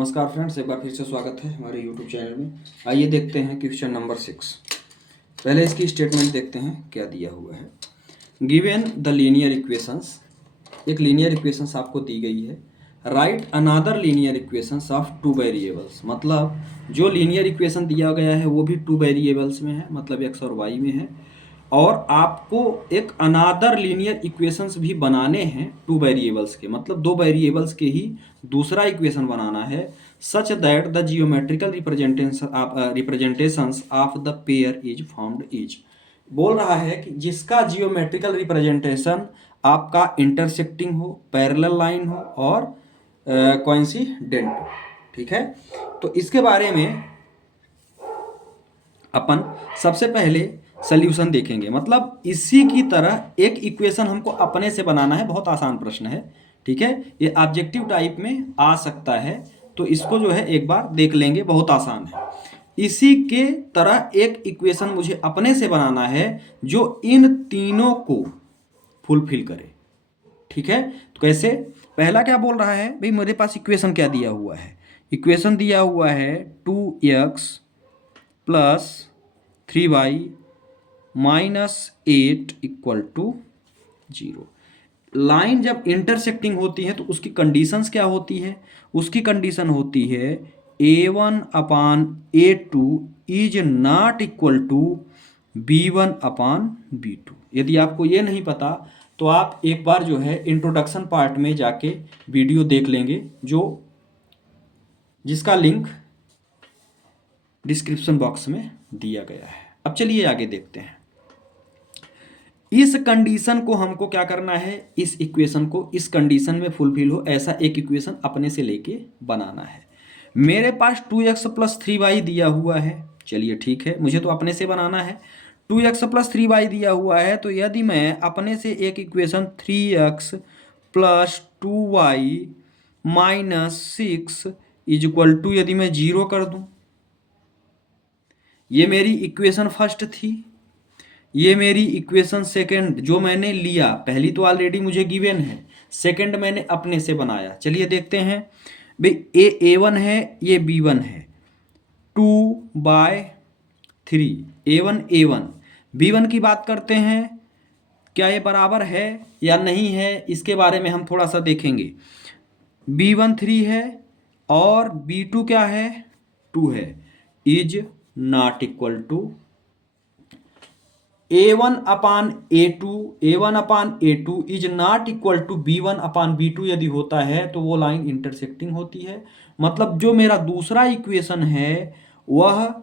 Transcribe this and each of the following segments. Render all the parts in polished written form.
नमस्कार फ्रेंड्स, एक बार फिर से स्वागत है हमारे यूट्यूब चैनल में। आइए देखते हैं क्वेश्चन नंबर 6। पहले इसकी स्टेटमेंट देखते हैं क्या दिया हुआ है। गिवन द लीनियर इक्वेशंस, एक लीनियर इक्वेशंस आपको दी गई है। Right another linear equations of two variables, मतलब जो लीनियर इक्वेशन दिया गया है वो भी टू वेरिएबल्स में है, मतलब एक्स और वाई में है। और आपको एक अनादर लीनियर इक्वेशंस भी बनाने हैं टू वेरिएबल्स के, मतलब दो वेरिएबल्स के ही दूसरा इक्वेशन बनाना है, such that the geometrical representations of the pair is formed is. बोल रहा है कि जिसका जियोमेट्रिकल रिप्रेजेंटेशन आपका इंटरसेक्टिंग हो, पैरेलल लाइन हो और कोइंसिडेंट हो। ठीक है, तो इसके बारे में अपन सबसे पहले सल्यूशन देखेंगे। मतलब इसी की तरह एक इक्वेशन हमको अपने से बनाना है। बहुत आसान प्रश्न है, ठीक है, ये ऑब्जेक्टिव टाइप में आ सकता है, तो इसको जो है एक बार देख लेंगे, बहुत आसान है। इसी के तरह एक इक्वेशन मुझे अपने से बनाना है जो इन तीनों को फुलफिल करे। ठीक है, तो कैसे? पहला क्या बोल रहा है भाई, मेरे पास इक्वेशन क्या दिया हुआ है? इक्वेशन दिया हुआ है 2x plus 3y -8 equal to 0। Line जब इंटरसेक्टिंग होती है तो उसकी कंडीशंस क्या होती है? उसकी कंडीशन होती है a1/a2 is not equal to b1/b2। यदि आपको ये नहीं पता तो आप एक बार जो है इंट्रोडक्शन पार्ट में जाके वीडियो देख लेंगे, जिसका लिंक डिस्क्रिप्शन बॉक्स में दिया गया है। अब चलिए आगे देखते हैं। इस कंडीशन को हमको क्या करना है? इस इक्वेशन को इस कंडीशन में फुलफिल हो ऐसा एक इक्वेशन अपने से लेके बनाना है। मेरे पास 2x प्लस 3y दिया हुआ है। चलिए ठीक है, मुझे तो अपने से बनाना है। 2x प्लस 3y दिया हुआ है, तो यदि मैं अपने से एक equation 3x plus 2y -6 is equal to, यदि मैं 0 कर दूं, ये मेरी इक्वेशन फर्स्ट थी। ये मेरी इक्वेशन सेकंड जो मैंने लिया, पहली तो ऑलरेडी मुझे गिवन है, सेकंड मैंने अपने से बनाया। चलिए देखते हैं भाई, a1 है, ये b1 है, 2/3 a1 b1 की बात करते हैं। क्या ये बराबर है या नहीं है, इसके बारे में हम थोड़ा सा देखेंगे। b1 3 है और b2 क्या है? 2 है, is not equal to a1/a2 is not equal to b1/b2। यदि होता है तो वो लाइन इंटरसेक्टिंग होती है। मतलब जो मेरा दूसरा इक्वेशन है वह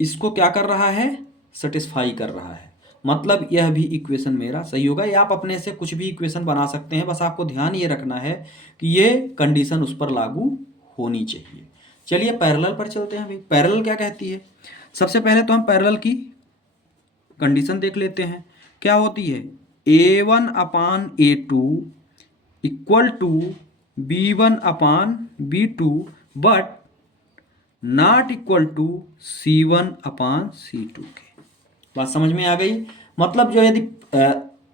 इसको क्या कर रहा है? सेटिस्फाई कर रहा है। मतलब यह भी इक्वेशन मेरा सही होगा। या आप अपने से कुछ भी इक्वेशन बना सकते हैं, बस आपको ध्यान ये रखना है कि ये कंडीशन उस पर लागू होनी चाहिए। चलिए पैरेलल पर चलते हैं भाई। पैरेलल क्या कहती है? सबसे पहले तो हम पैरेलल की कंडीशन देख लेते हैं। क्या होती है? a1/a2 equal to b1/b2 but not equal to c1/c2 के। बात समझ में आ गई? मतलब जो यदि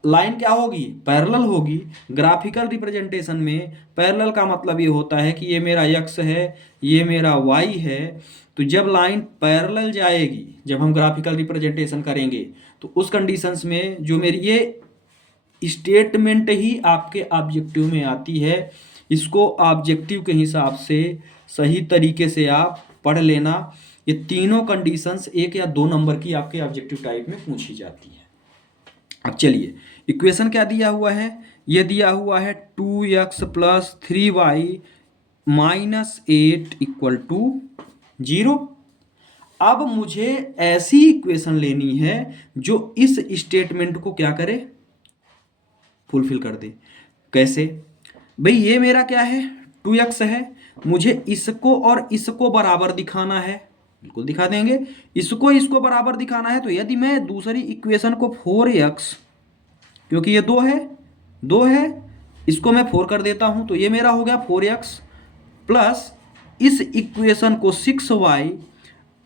लाइन क्या होगी? पैरेलल होगी। ग्राफिकल रिप्रेजेंटेशन में पैरेलल का मतलब ये होता है कि ये मेरा x है, ये मेरा y है। तो जब लाइन पैरेलल जाएगी, जब हम ग्राफिकल रिप्रेजेंटेशन करेंगे, तो उस कंडीशंस में जो मेरी ये स्टेटमेंट ही आपके ऑब्जेक्टिव में आती है। इसको ऑब्जेक्टिव के हिसाब से सही तरीके से आप पढ़ लेना। ये तीनों कंडीशंस 1 या 2 नंबर की आपके ऑब्जेक्टिव टाइप में पूछी जाती है। अब चलिए, इक्वेशन क्या दिया हुआ है? ये दिया हुआ है 2x plus 3y -8 equal to 0। अब मुझे ऐसी इक्वेशन लेनी है जो इस स्टेटमेंट को क्या करे? फुलफिल कर दे। कैसे भाई? ये मेरा क्या है? 2x है, मुझे इसको और इसको बराबर दिखाना है। बिल्कुल दिखा देंगे। इसको बराबर दिखाना है, तो यदि मैं दूसरी इक्वेशन को 4x, क्योंकि ये 2 है, इसको मैं 4 कर देता हूं, तो ये मेरा हो गया 4x प्लस इस इक्वेशन को 6y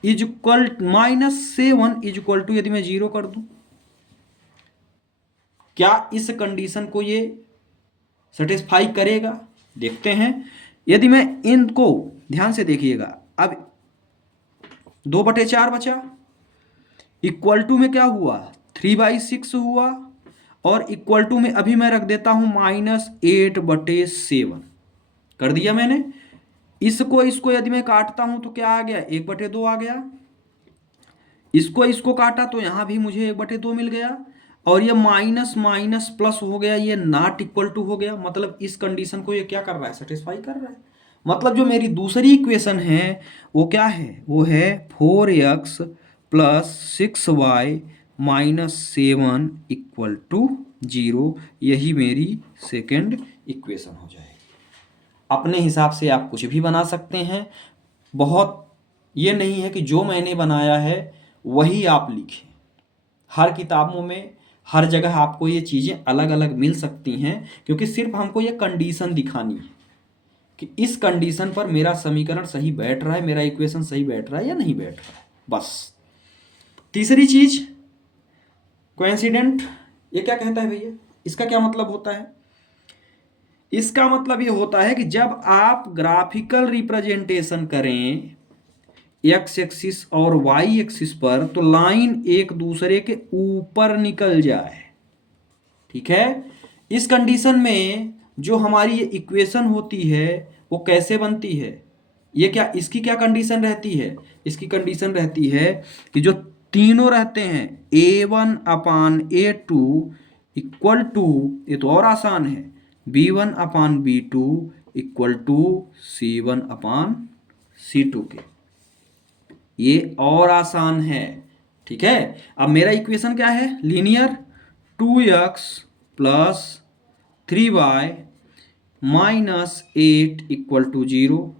is equal -7 is equal to, यदि मैं 0 कर दूं, क्या इस कंडीशन को ये सेटिस्फाई करेगा? देखते हैं। यदि मैं इनको ध्यान से देखिएगा, अब 2/4 बचा, इक्वल टू में क्या हुआ 3/6 हुआ, और इक्वल टू में अभी मैं रख देता हूं -8/7 कर दिया मैंने। इसको यदि मैं काटता हूं तो क्या आ गया 1/2 आ गया। इसको काटा तो यहां भी मुझे 1/2 मिल गया, और ये माइनस माइनस प्लस हो गया, ये नॉट इक्वल टू हो गया। मतलब इस कंडीशन को ये क्या कर रहा है, सेटिस्फाई कर रहा है। मतलब जो मेरी दूसरी इक्वेशन है वो क्या है, वो है 4x + 6y - 7 = 0। यही मेरी सेकेंड इक्वेशन हो जाएगी। अपने हिसाब से आप कुछ भी बना सकते हैं, बहुत ये नहीं है कि जो मैंने बनाया है वही आप लिखें। हर किताबों में हर जगह आपको ये चीज़ें अलग अलग मिल सकती हैं, क्योंकि सिर्फ हमको ये कंडीशन दिखानी है कि इस कंडीशन पर मेरा समीकरण सही बैठ रहा है, मेरा इक्वेशन सही बैठ रहा है या नहीं बैठ रहा है, बस। तीसरी चीज कोइंसिडेंट, ये क्या कहता है भैया, इसका क्या मतलब होता है? इसका मतलब ये होता है कि जब आप ग्राफिकल रिप्रेजेंटेशन करें एक्स एक्सिस और वाई एक्सिस पर, तो लाइन एक दूसरे के ऊपर निकल जाए। ठीक है, इस कंडीशन में जो हमारी ये इक्वेशन होती है वो कैसे बनती है, ये क्या, इसकी क्या कंडीशन रहती है? इसकी कंडीशन रहती है कि जो तीनों रहते हैं A1/A2 इक्वल टू, ये तो और आसान है, B1/B2 इक्वल टू C1/C2 के, ये और आसान है। ठीक है, अब मेरा इक्वेशन क्या है, लीनियर 2x + 3y - 8 = 0।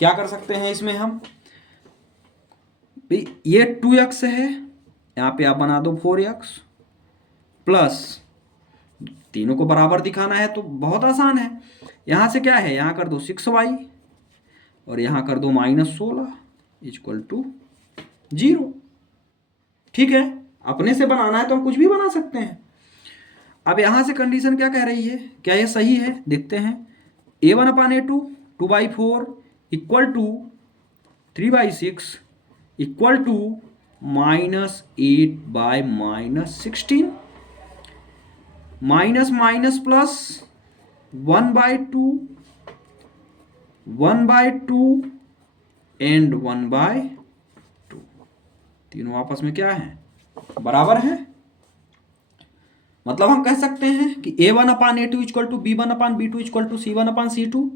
क्या कर सकते हैं इसमें हम, ये 2x है, यहां पे आप बना दो 4x, प्लस तीनों को बराबर दिखाना है तो बहुत आसान है, यहां से क्या है, यहां कर दो 6y और यहां कर दो -16 = 0। ठीक है, अपने से बनाना है तो हम कुछ भी बना सकते हैं। अब यहां से कंडीशन क्या कह रही है, क्या ये सही है, देखते हैं। A1/A2 2/4 equal to 3/6 equal to -8/-16, minus minus plus 1/2 1/2 and 1/2, तीनों आपस में क्या है, बराबर है। मतलब हम कह सकते हैं कि A1/A2 = B1/B2 = C1/C2।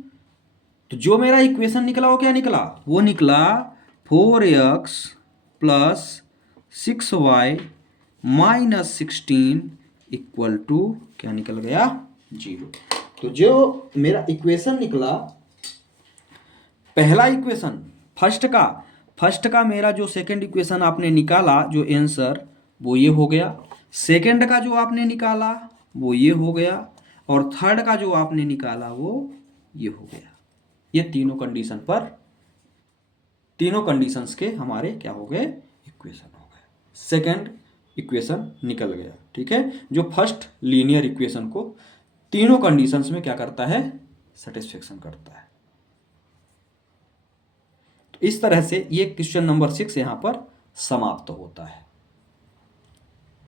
तो जो मेरा इक्वेशन निकला वो क्या निकला, वो निकला 4x + 6y - 16 = क्या निकल गया, 0। तो जो मेरा इक्वेशन निकला, पहला इक्वेशन फर्स्ट का मेरा जो सेकंड इक्वेशन आपने निकाला जो आंसर, वो ये हो गया। सेकंड का जो आपने निकाला वो ये हो गया, और थर्ड का जो आपने निकाला वो ये हो गया। ये तीनों कंडीशन पर, तीनों कंडीशंस के हमारे क्या हो गए, इक्वेशन हो गए, सेकंड इक्वेशन निकल गया। ठीक है, जो फर्स्ट लीनियर इक्वेशन को तीनों कंडीशंस में क्या करता है, सेटिस्फेक्शन करता है। इस तरह से ये क्वेश्चन नंबर 6 यहां पर समाप्त होता है।